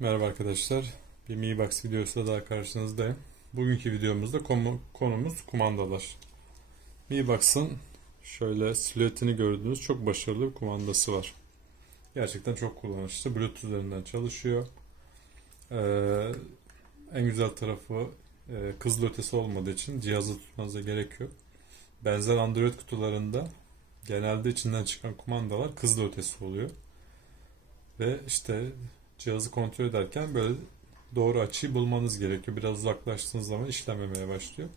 Merhaba arkadaşlar. Bir Mi Box videosuyla daha karşınızdayım. Bugünkü videomuzda konumuz kumandalar. Mi Box'ın şöyle silüetini gördüğünüz çok başarılı bir kumandası var. Gerçekten çok kullanışlı. Bluetooth üzerinden çalışıyor. Ee, En güzel tarafı kızıl ötesi olmadığı için cihazı tutmanıza gerek yok. Benzer Android kutularında genelde içinden çıkan kumandalar kızıl ötesi oluyor. Ve işte cihazı kontrol ederken böyle doğru açıyı bulmanız gerekiyor. Biraz uzaklaştığınız zaman işlememeye başlıyor.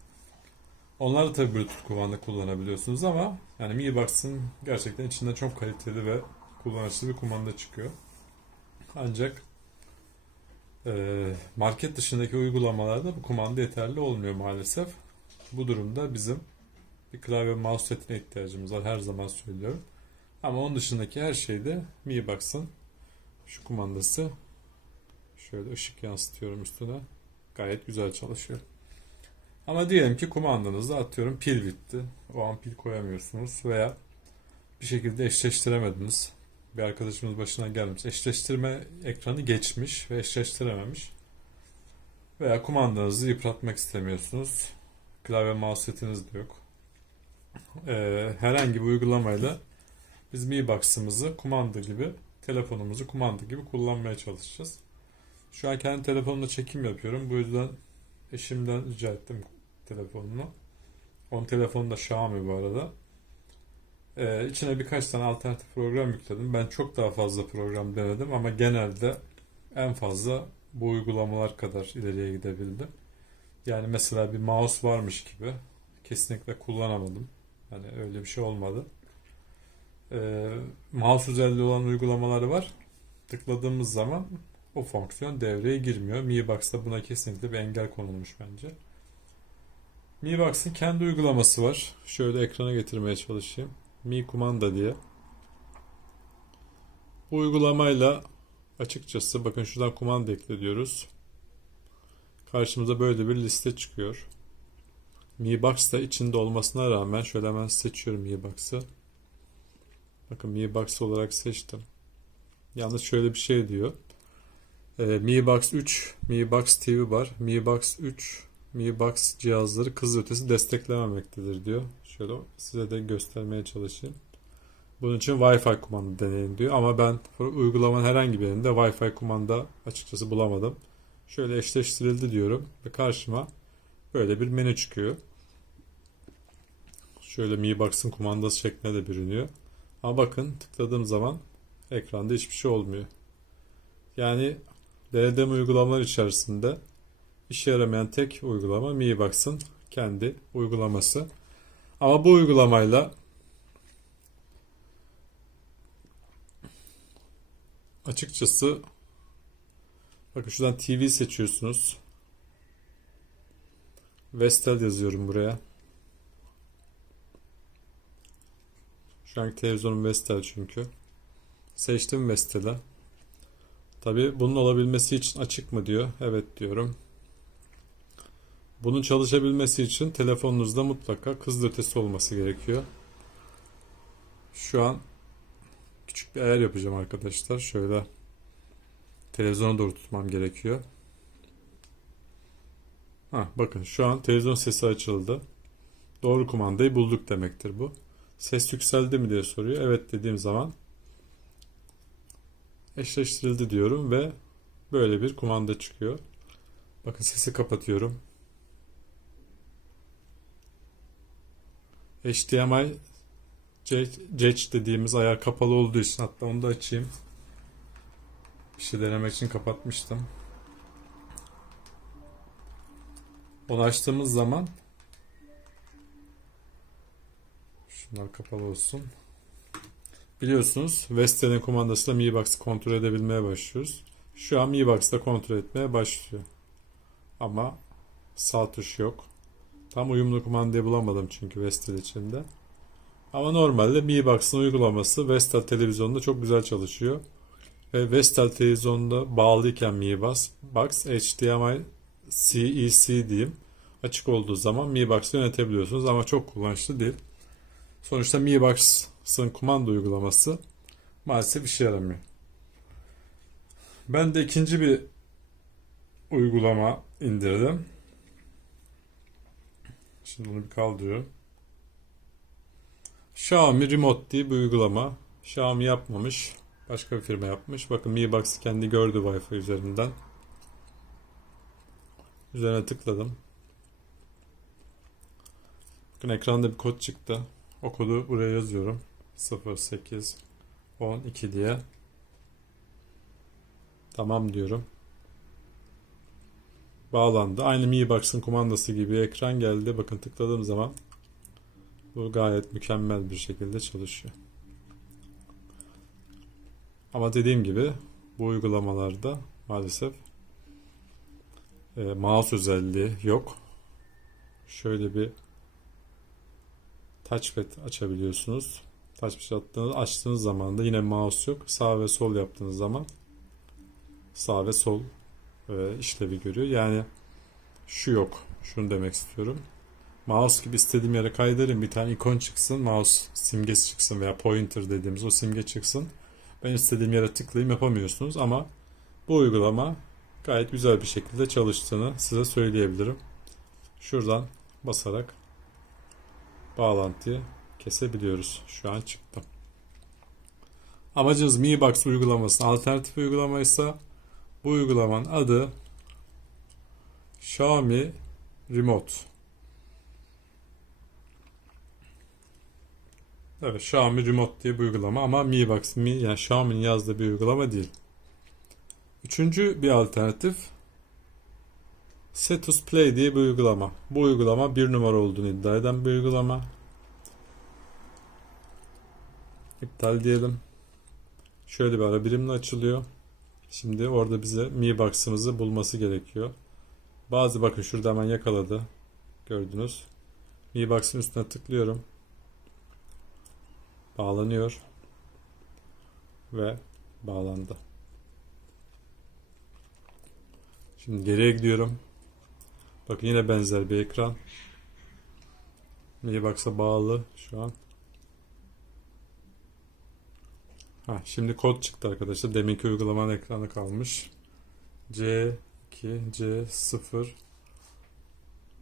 Onlar da tabii Bluetooth kumanda kullanabiliyorsunuz ama yani Mi Box'ın gerçekten içinden çok kaliteli ve kullanışlı bir kumanda çıkıyor. Ancak market dışındaki uygulamalarda bu kumanda yeterli olmuyor maalesef. Bu durumda bizim bir klavye mouse setine ihtiyacımız var. Her zaman söylüyorum. Ama onun dışındaki her şeyde Mi Box'ın şu kumandası, şöyle ışık yansıtıyorum üstüne, gayet güzel çalışıyor. Ama diyelim ki kumandanızda atıyorum pil bitti. O an pil koyamıyorsunuz veya bir şekilde eşleştiremediniz. Bir arkadaşımız başına gelmiş. Eşleştirme ekranı geçmiş ve eşleştirememiş. Veya kumandanızı yıpratmak istemiyorsunuz. Klavye mouse setiniz de yok. Herhangi bir uygulamayla biz Mi Box'ımızı kumanda gibi, telefonumuzu kumanda gibi kullanmaya çalışacağız. Şu an kendi telefonumda çekim yapıyorum. Bu yüzden eşimden rica ettim telefonunu. Onun telefonu da Xiaomi bu arada. İçine birkaç tane alternatif program yükledim. Ben çok daha fazla program denedim ama genelde en fazla bu uygulamalar kadar ileriye gidebildim. Yani mesela bir mouse varmış gibi kesinlikle kullanamadım. Hani öyle bir şey olmadı. Mouse özelliği olan uygulamaları var. Tıkladığımız zaman o fonksiyon devreye girmiyor. Mi Box'ta buna kesinlikle bir engel konulmuş bence. Mi Box'ın kendi uygulaması var. Şöyle ekrana getirmeye çalışayım. Mi Kumanda diye. Bu uygulamayla açıkçası bakın şuradan kumanda ekle diyoruz. Karşımıza böyle bir liste çıkıyor. Mi Box da içinde olmasına rağmen şöyle hemen seçiyorum Mi Box'ı. Bakın Mi Box olarak seçtim. Yalnız şöyle bir şey diyor. Mi Box 3, Mi Box TV var. Mi Box 3, Mi Box cihazları kızıl ötesi desteklememektedir diyor. Şöyle size de göstermeye çalışayım. Bunun için Wi-Fi kumanda deneyin diyor. Ama ben uygulamanın herhangi bir yerinde Wi-Fi kumanda açıkçası bulamadım. Şöyle eşleştirildi diyorum ve karşıma böyle bir menü çıkıyor. Şöyle Mi Box'ın kumandası şeklinde de bürünüyor. Ama bakın tıkladığım zaman ekranda hiçbir şey olmuyor. Yani denediğim uygulamalar içerisinde işe yaramayan tek uygulama Mi Box'ın kendi uygulaması. Ama bu uygulamayla açıkçası bakın şuradan TV seçiyorsunuz. Vestel yazıyorum buraya. Şu anki televizyonum Vestel çünkü. Seçtim Vestel'i. Tabii bunun olabilmesi için açık mı diyor. Evet diyorum. Bunun çalışabilmesi için telefonunuzda mutlaka kızılötesi olması gerekiyor. Şu an küçük bir ayar yapacağım arkadaşlar. Şöyle televizyona doğru tutmam gerekiyor. Bakın şu an televizyon sesi açıldı. Doğru kumandayı bulduk demektir bu. Ses yükseldi mi diye soruyor. Evet dediğim zaman eşleştirildi diyorum ve böyle bir kumanda çıkıyor. Bakın sesi kapatıyorum. HDMI jack dediğimiz ayar kapalı olduğu için hatta onu da açayım. Bir şey denemek için kapatmıştım. Onu açtığımız zaman şunlar kapalı olsun. Biliyorsunuz Vestel'in kumandasıyla Mi Box'ı kontrol edebilmeye başlıyoruz. Şu an Mi Box'ta kontrol etmeye başlıyor. Ama sağ tuş yok. Tam uyumlu kumandayı bulamadım çünkü Vestel içinde. Ama normalde Mi Box'ın uygulaması Vestel televizyonda çok güzel çalışıyor. Ve Vestel televizyonda bağlıyken Mi Box HDMI CEC diyeyim. Açık olduğu zaman Mi Box'ı yönetebiliyorsunuz ama çok kullanışlı değil. Sonuçta Mi Box'ın kumanda uygulaması maalesef işe yaramıyor. Ben de ikinci bir uygulama indirdim. Şimdi bunu bir kaldırıyorum. Xiaomi Remote diye bir uygulama. Xiaomi yapmamış. Başka bir firma yapmış. Bakın Mi Box kendi gördü Wi-Fi üzerinden. Üzerine tıkladım. Bakın ekranda bir kod çıktı. O kodu buraya yazıyorum. 0812 diye. Tamam diyorum. Bağlandı. Aynı Mi Box'ın kumandası gibi ekran geldi. Bakın tıkladığım zaman bu gayet mükemmel bir şekilde çalışıyor. Ama dediğim gibi bu uygulamalarda maalesef mouse özelliği yok. Şöyle bir touchpad açabiliyorsunuz. Touchpad açtığınız zaman da yine mouse yok. Sağ ve sol yaptığınız zaman sağ ve sol işlevi görüyor. Yani şu yok. Şunu demek istiyorum. Mouse gibi istediğim yere kaydırayım. Bir tane ikon çıksın. Mouse simgesi çıksın veya pointer dediğimiz o simge çıksın. Ben istediğim yere tıklayayım yapamıyorsunuz ama bu uygulama gayet güzel bir şekilde çalıştığını size söyleyebilirim. Şuradan basarak bağlantıyı kesebiliyoruz. Şu an çıktı. Amacımız Mi Box uygulamasının alternatif uygulamaysa bu uygulamanın adı Xiaomi Remote. Evet, Xiaomi Remote diye bir uygulama ama Mi Box, yani Xiaomi'nin yazdığı bir uygulama değil. Üçüncü bir alternatif Setus Play diye bir uygulama. Bu uygulama bir numara olduğunu iddia eden bir uygulama. İptal diyelim. Şöyle bir ara birimle açılıyor. Şimdi orada bize Mi Box'ımızı bulması gerekiyor. Bakın şurada hemen yakaladı. Gördünüz. Mi Box'ın üstüne tıklıyorum. Bağlanıyor. Ve bağlandı. Şimdi geriye gidiyorum. Bakın yine benzer bir ekran. Mi Box'a bağlı şu an. Şimdi kod çıktı arkadaşlar. Deminki uygulamanın ekranı kalmış. C2, C0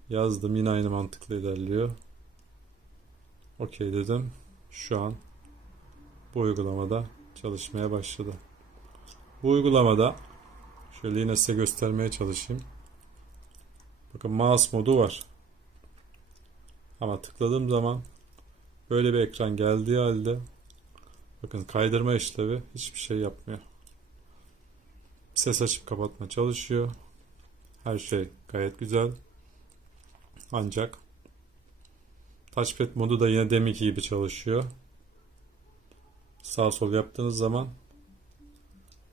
yazdım. Yine aynı mantıkla ilerliyor. Okey dedim. Şu an bu uygulamada çalışmaya başladı. Bu uygulamada şöyle yine size göstermeye çalışayım. Bakın mouse modu var. Ama tıkladığım zaman böyle bir ekran geldiği halde bakın kaydırma işlevi hiçbir şey yapmıyor. Ses açıp kapatma çalışıyor. Her şey gayet güzel. Ancak touchpad modu da yine deminki gibi çalışıyor. Sağ sol yaptığınız zaman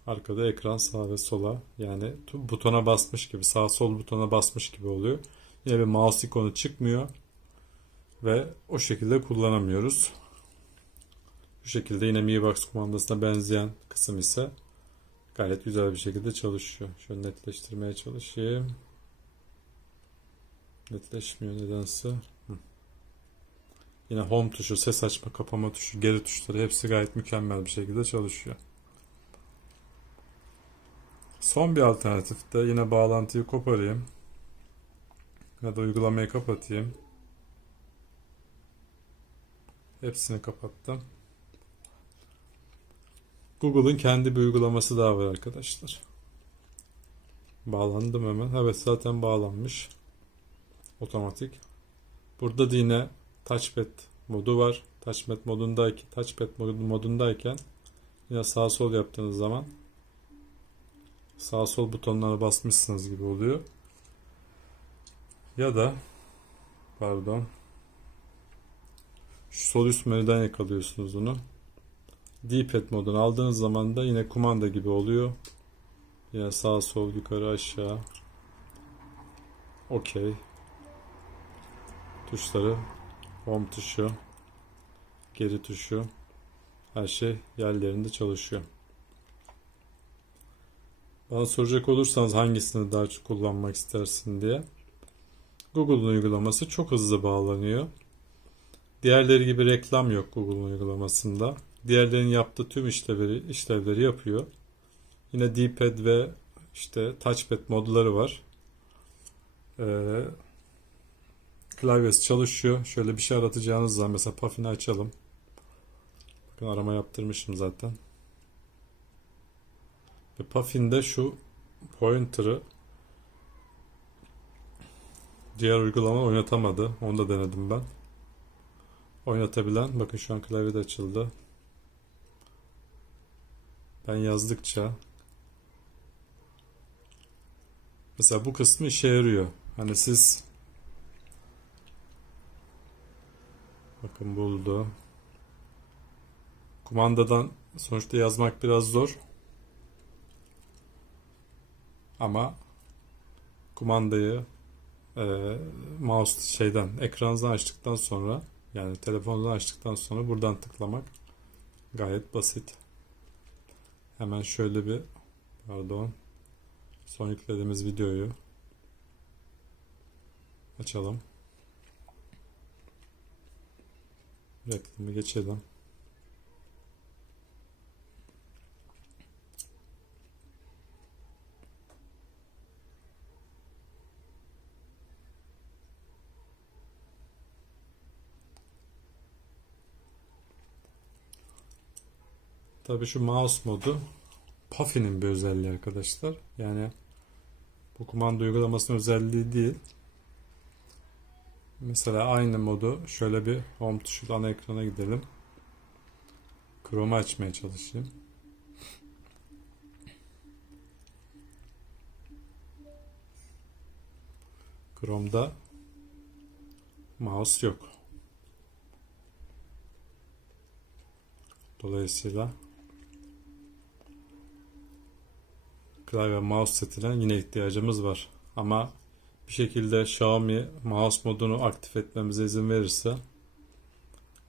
arkada ekran sağa ve sola, yani butona basmış gibi, sağ sol butona basmış gibi oluyor. Yine bir mouse ikonu çıkmıyor ve o şekilde kullanamıyoruz. Bu şekilde yine Mi Box kumandasına benzeyen kısım ise gayet güzel bir şekilde çalışıyor. Şöyle netleştirmeye çalışayım. Netleşmiyor nedense. Yine home tuşu, ses açma, kapama tuşu, geri tuşları hepsi gayet mükemmel bir şekilde çalışıyor. Son bir alternatif de yine bağlantıyı koparayım. Ya da uygulamayı kapatayım. Hepsini kapattım. Google'ın kendi bir uygulaması daha var arkadaşlar. Bağlandım hemen. Evet, zaten bağlanmış. Otomatik. Burada da yine touchpad modu var. Touchpad modundayken yine sağ sol yaptığınız zaman sağ sol butonlara basmışsınız gibi oluyor. Ya da şu sol üst menüden yakalıyorsunuz onu. D-pad modunu aldığınız zaman da yine kumanda gibi oluyor. Yine sağ sol yukarı aşağı. Okey. Tuşları, home tuşu, geri tuşu, her şey yerlerinde çalışıyor. Bana soracak olursanız hangisini daha çok kullanmak istersin diye. Google'un uygulaması çok hızlı bağlanıyor. Diğerleri gibi reklam yok Google'un uygulamasında. Diğerlerinin yaptığı tüm işlevleri yapıyor. Yine D-pad ve işte touchpad modları var. Klavyesi çalışıyor. Şöyle bir şey aratacağınız zaman mesela Puffin'i açalım. Bakın arama yaptırmışım zaten. Ve Puffin'de şu pointer'ı diğer uygulama oynatamadı. Onu da denedim ben. Oynatabilen, bakın şu an klavyede açıldı. Ben yazdıkça mesela bu kısmı işe yarıyor. Hani siz bakın buldu. Kumandadan sonuçta yazmak biraz zor. Ama kumandayı mouse ekrandan açtıktan sonra, yani telefondan açtıktan sonra buradan tıklamak gayet basit. Hemen şöyle bir son yüklediğimiz videoyu açalım. Reklamı geçelim. Tabii şu mouse modu Puffin'in bir özelliği arkadaşlar. Yani bu kumanda uygulamasının özelliği değil. Mesela aynı modu şöyle bir home tuşuyla ana ekrana gidelim. Chrome'u açmaya çalışayım. Chrome'da mouse yok. Dolayısıyla klavye mouse setine yine ihtiyacımız var. Ama bir şekilde Xiaomi mouse modunu aktif etmemize izin verirse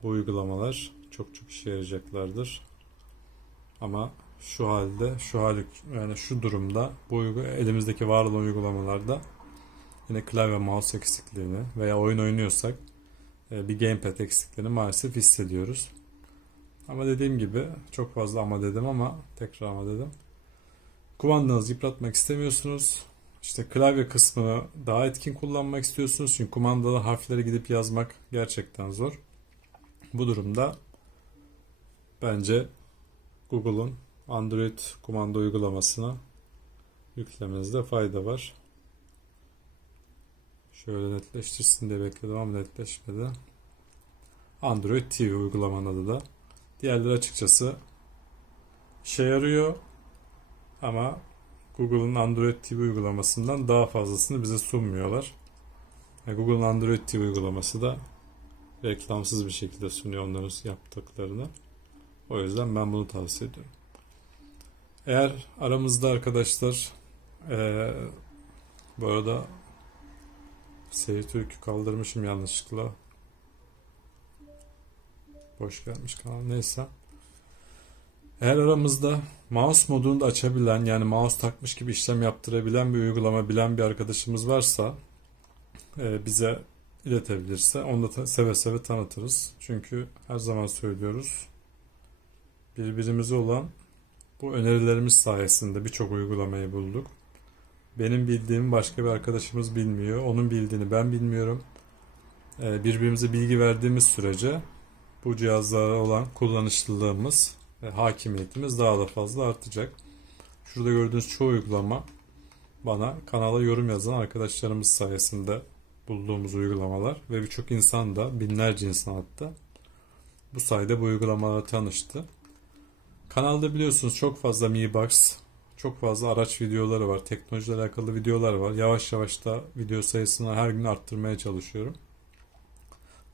bu uygulamalar çok işe yarayacaklardır. Ama yani şu durumda elimizdeki var olan uygulamalarda yine klavye mouse eksikliğini veya oyun oynuyorsak bir gamepad eksikliğini maalesef hissediyoruz. Ama dediğim gibi çok fazla ama dedim ama tekrar ama dedim. Kumandanızı yıpratmak istemiyorsunuz. İşte klavye kısmını daha etkin kullanmak istiyorsunuz. Çünkü kumandalı harfleri gidip yazmak gerçekten zor. Bu durumda bence Google'un Android kumanda uygulamasına yüklemenizde fayda var. Şöyle netleştirsin diye bekledim ama netleşmedi. Android TV uygulamanın adı da. Diğerleri açıkçası işe yarıyor ama Google'ın Android TV uygulamasından daha fazlasını bize sunmuyorlar. Google'ın Android TV uygulaması da reklamsız bir şekilde sunuyor onların yaptıklarını. O yüzden ben bunu tavsiye ediyorum. Eğer aramızda arkadaşlar bu arada Seyir Türk'ü kaldırmışım yanlışlıkla. Boş gelmiş kanal. Neyse. Eğer aramızda mouse modunu da açabilen, yani mouse takmış gibi işlem yaptırabilen bir uygulama bilen bir arkadaşımız varsa bize iletebilirse onu da seve seve tanıtırız. Çünkü her zaman söylüyoruz, birbirimize olan bu önerilerimiz sayesinde birçok uygulamayı bulduk. Benim bildiğim başka bir arkadaşımız bilmiyor. Onun bildiğini ben bilmiyorum. Birbirimize bilgi verdiğimiz sürece bu cihazlara olan kullanışlılığımız ve hakimiyetimiz daha da fazla artacak. Şurada gördüğünüz çoğu uygulama bana kanala yorum yazan arkadaşlarımız sayesinde bulduğumuz uygulamalar ve birçok insan da, binlerce insan hatta, bu sayede bu uygulamalarla tanıştı. Kanalda biliyorsunuz çok fazla Mi Box, çok fazla araç videoları var, teknolojiyle alakalı videolar var. Yavaş yavaş da video sayısını her gün arttırmaya çalışıyorum.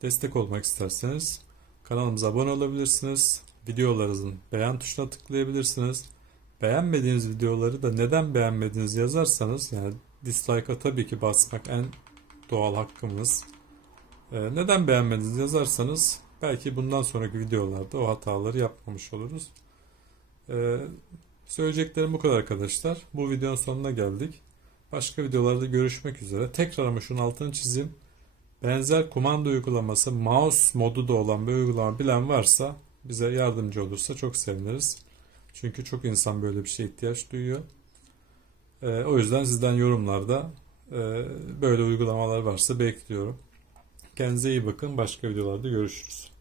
Destek olmak isterseniz kanalımıza abone olabilirsiniz. Videolarımızın beğen tuşuna tıklayabilirsiniz. Beğenmediğiniz videoları da neden beğenmediğiniz yazarsanız, yani dislike'a tabii ki basmak en doğal hakkımız. Neden beğenmediğiniz yazarsanız belki bundan sonraki videolarda o hataları yapmamış oluruz. Söyleyeceklerim bu kadar arkadaşlar. Bu videonun sonuna geldik. Başka videolarda görüşmek üzere. Tekrar ama şunun altını çizeyim. Benzer kumanda uygulaması, mouse modu da olan bir uygulama bilen varsa bize yardımcı olursa çok seviniriz. Çünkü çok insan böyle bir şeye ihtiyaç duyuyor. O yüzden sizden yorumlarda böyle uygulamalar varsa bekliyorum. Kendinize iyi bakın. Başka videolarda görüşürüz.